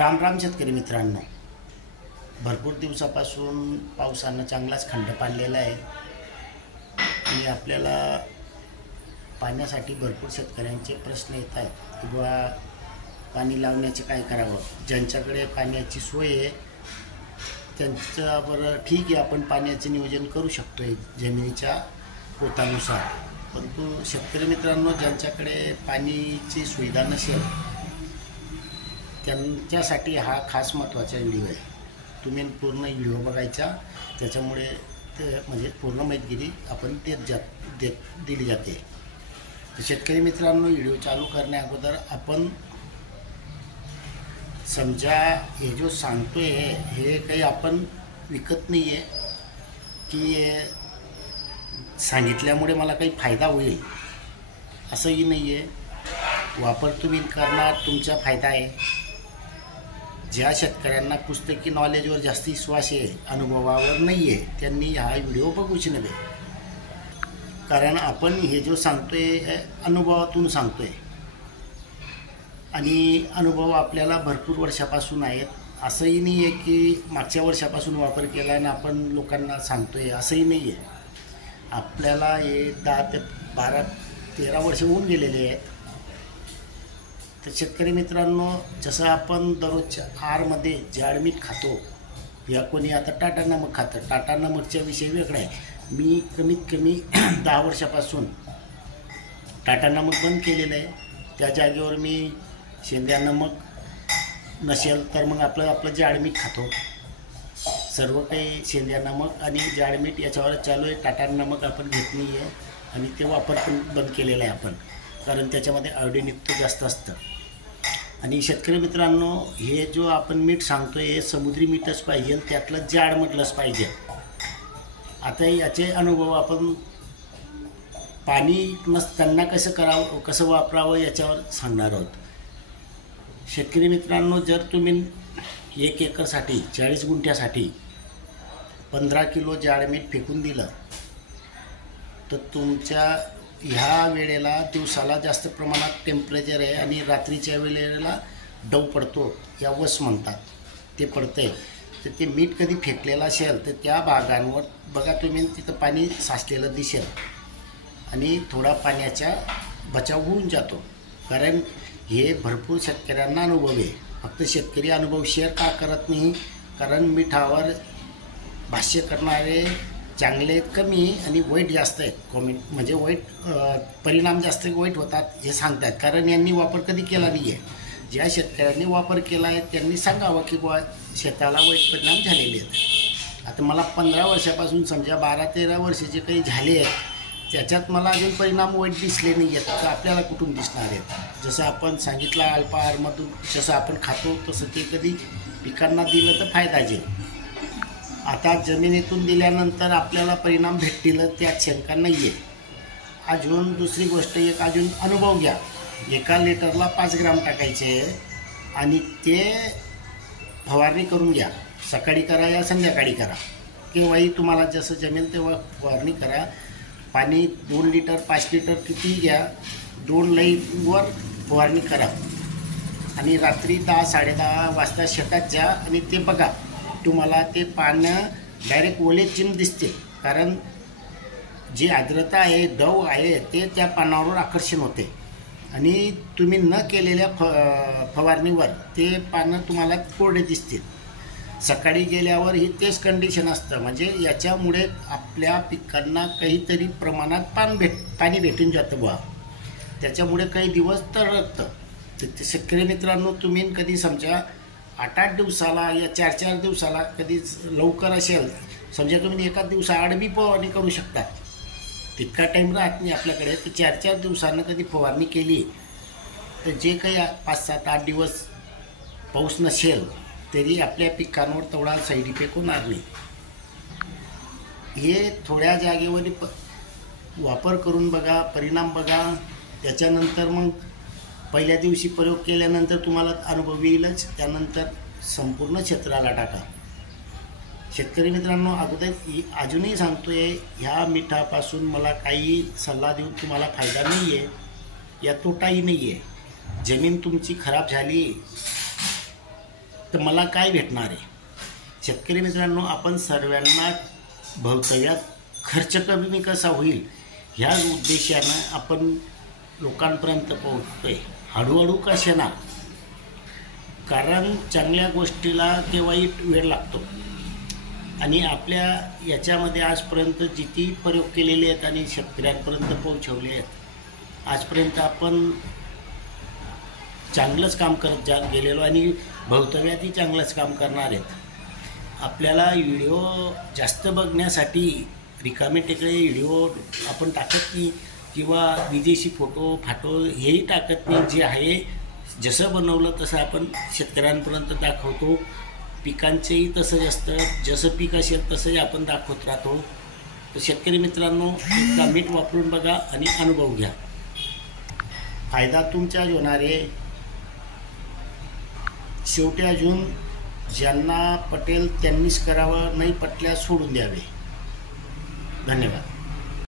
राम राम शेतकरी मित्रांनो, भरपूर दिवसापासून पावसानं चांगलाच खंड पाडलेला आहे आणि आपल्याला पाण्यासाठी भरपूर शेतकऱ्यांचे प्रश्न येत आहेत की बुवा पाणी लावण्याचे काय करावं. ज्यांच्याकडे पाण्याची सोय आहे त्यांच्याबरोबर ठीक आहे, आपण पाण्याचे नियोजन करू शकतो आहे जमिनीच्या पोतानुसार. परंतु शेतकरी मित्रांनो, ज्यांच्याकडे पाणीची सुविधा नसेल त्यांच्यासाठी हा खास महत्त्वाचा व्हिडिओ आहे. तुम्ही पूर्ण व्हिडिओ बघायचा, त्याच्यामुळे ते म्हणजे पूर्ण माहिती आपण दिली जाते. तर शेतकरी मित्रांनो, व्हिडिओ चालू करण्या अगोदर आपण समजा हे जो सांगतोय हे काही आपण विकत नाही आहे की सांगितल्यामुळे मला काही फायदा होईल असंही नाही आहे. वापर तुम्ही करणार, तुमचा फायदा आहे. ज्या शेतकऱ्यांना पुस्तकी नॉलेजवर जास्त विश्वास आहे, अनुभवावर नाही आहे, त्यांनी हा व्हिडिओ बघूच नव्हे. कारण आपण हे जो सांगतोय अनुभवातून सांगतोय आणि अनुभव आपल्याला भरपूर वर्षापासून आहेत. असंही नाही आहे की मागच्या वर्षापासून वापर केला आणि आपण लोकांना सांगतोय, असंही नाही आहे. आपल्याला हे 10 ते 12 13 वर्ष होऊन गेलेले आहेत. तर शेतकरी मित्रांनो, जसं आपण दररोजच्या आहारमध्ये जाडमीठ खातो, या कोणी आता टाटा नमक खातं, टाटा नमकचा विषय वेगळा आहे. मी कमीत कमी 10 वर्षापासून टाटा नमक बंद केलेलं आहे. त्या जागेवर मी शेंद्या नमक नसेल तर मग आपलं जाडमीठ खातो. सर्व काही शेंद्या नमक आणि जाडमीठ याच्यावर चालू आहे. टाटा नमक आपण घेत नाही आहे आणि ते वापर पण बंद केलेला आहे आपण, कारण त्याच्यामध्ये आयोडीनयुक्त जास्त असतं. आणि शेतकरी मित्रांनो, हे जो आपण मीठ सांगतोय हे समुद्री मीठच पाहिजे, त्यातलं जाड म्हटलंच पाहिजे. आता याचे अनुभव आपण पाणी नसताना कसं करावं, कसं वापरावं याच्यावर सांगणार आहोत. शेतकरी मित्रांनो, जर तुम्ही 1 एकरसाठी 40 गुंठ्यासाठी 15 किलो जाडमीठ फेकून दिलं तर तुमच्या ह्या वेळेला दिवसाला जास्त प्रमाणात टेम्परेचर आहे आणि रात्रीच्या वेळेला दव पडतो, या वस म्हणतात, ते पडतंय. तर ते मीठ कधी फेकलेलं असेल तर त्या भागांवर बघा तुम्ही, तिथं पाणी साचलेलं दिसेल आणि थोडा पाण्याचा बचाव होऊन जातो. कारण हे भरपूर शेतकऱ्यांना अनुभव आहे. फक्त शेतकरी अनुभव शेअर का करत नाही, कारण मिठावर भाष्य करणारे चांगले कमी आणि वाईट जास्त आहेत. कॉमेंट म्हणजे वाईट परिणाम जास्त वाईट होतात हे सांगतात, कारण यांनी वापर कधी केला नाही आहे. ज्या शेतकऱ्यांनी वापर केला आहे त्यांनी सांगावं की बुवा शेताला वाईट परिणाम झालेले आहेत. आता मला 15 वर्षापासून समजा 12-13 वर्ष जे काही झाले आहेत त्याच्यात मला अजून परिणाम वाईट दिसले नाही आहेत. तर आपल्याला कुठून दिसणार आहेत? जसं आपण सांगितलं अल्पाहारमधून जसं आपण खातो तसं ते कधी पिकांना दिलं तर फायदाच आहे. आता जमिनीतून दिल्यानंतर आपल्याला परिणाम भेटतील त्यात शंका नाही आहे. अजून दुसरी गोष्ट, एक अजून अनुभव घ्या. 1 लिटरला 5 ग्राम टाकायचे आणि ते फवारणी करून घ्या. सकाळी करा या संध्याकाळी करा, केव्हाही तुम्हाला जसं जमेल तेव्हा फवारणी करा. पाणी 2 लिटर 5 लिटर किती घ्या, 2 लईवर फवारणी करा आणि रात्री 10-10:30 वाजता शेतात जा आणि ते बघा, तुम्हाला ते पानं डायरेक्ट ओले चिम दिसते. कारण जी आर्द्रता आहे, दव आहे, ते त्या पानावर आकर्षण होते आणि तुम्ही न केलेल्या फवारणीवर ते पानं तुम्हाला कोरडे दिसतील. सकाळी गेल्यावर ही तेच कंडिशन असतं. म्हणजे याच्यामुळे आपल्या पिकांना काहीतरी प्रमाणात पाणी भेटून जातं बुवा, त्याच्यामुळे काही दिवस तळतं. तर शेतकरी मित्रांनो, तुम्ही कधी समजा 8-8 दिवसाला या 4-4 दिवसाला कधी लवकर असेल, समजा तुम्ही एका दिवसा आडवी फवारणी करू शकता, तितका टाईम राहत नाही आपल्याकडे. तर 4-4 दिवसानं कधी फवारणी केली तर जे काही 5-7-8 दिवस पाऊस नसेल तरी आपल्या पिकांवर तेवढा साईड इफेक्ट होणार नाही. हे थोड्या जागेवर वापर करून बघा, परिणाम बघा. त्याच्यानंतर मग पहिल्या दिवशी प्रयोग केल्यानंतर तुम्हाला अनुभव येईलच, त्यानंतर संपूर्ण क्षेत्राला टाका. शेतकरी मित्रांनो, अगोदर अजूनही सांगतोय, ह्या मिठापासून मला काही सल्ला देऊन तुम्हाला फायदा नाही आहे, या तोटाही नाही आहे. जमीन तुमची खराब झाली तर मला काय भेटणार आहे? शेतकरी मित्रांनो, आपण सर्वांना भवितव्यात खर्च कमी कसा होईल ह्या उद्देशानं आपण लोकांपर्यंत पोहोचतोय, हळूहळू कशाना. कारण चांगल्या गोष्टीला केव्हाही वेळ लागतो आणि आपल्या याच्यामध्ये आजपर्यंत जिती प्रयोग केलेले आहेत आणि शेतकऱ्यांपर्यंत पोहोचवले आहेत, आजपर्यंत आपण चांगलंच काम करत गेलेलो आणि भवितव्यातही चांगलंच काम करणार आहेत. आपल्याला व्हिडिओ जास्त बघण्यासाठी रिकामे टेकडे व्हिडिओ आपण टाकत नाही किंवा विदेशी फाटो हेही टाकत नाही. जे आहे जसं बनवलं तसं आपण शेतकऱ्यांपर्यंत दाखवतो. पिकांचंही तसंच असतं, जसं पीक असेल तसंही आपण दाखवत राहतो. तर शेतकरी मित्रांनो, एकदा मीठ वापरून बघा आणि अनुभव घ्या, फायदा तुमच्याच होणार आहे. शेवटी अजून ज्यांना पटेल त्यांनीच करावं, नाही पटल्यास सोडून द्यावे. धन्यवाद.